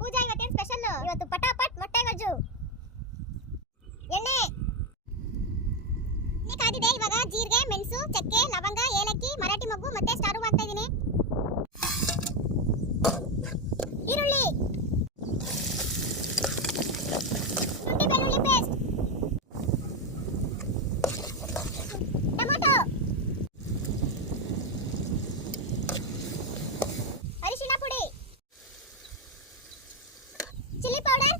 ಪೂಜಾ ಇವತ್ತೇನು ಸ್ಪೆಷಲ್? ಇವತ್ತು ಪಟಾಪಟ್ ಮೊಟ್ಟೆ ಗೊಜ್ಜು. ಎಣ್ಣೆ ಕಾದಿದೆ. ಇವಾಗ ಜೀರಿಗೆ, ಮೆಣಸು, ಚಕ್ಕೆ, ಲವಂಗ, ಏಲಕ್ಕಿ, ಮರಾಠಿ ಮೊಗ್ಗು ಮತ್ತೆ ಸ್ಟಾರ್ ಹಾಕ್ತಾ ಇದೀನಿ. ಈರುಳ್ಳಿ, ಶುಂಠಿ ಬೆಳ್ಳುಳ್ಳಿ ಪೇಸ್ಟ್, ಟೊಮೆಟೊ, ಅರಿಶಿನ ಪುಡಿ, ಚಿಲ್ಲಿ ಪೌಡರ್,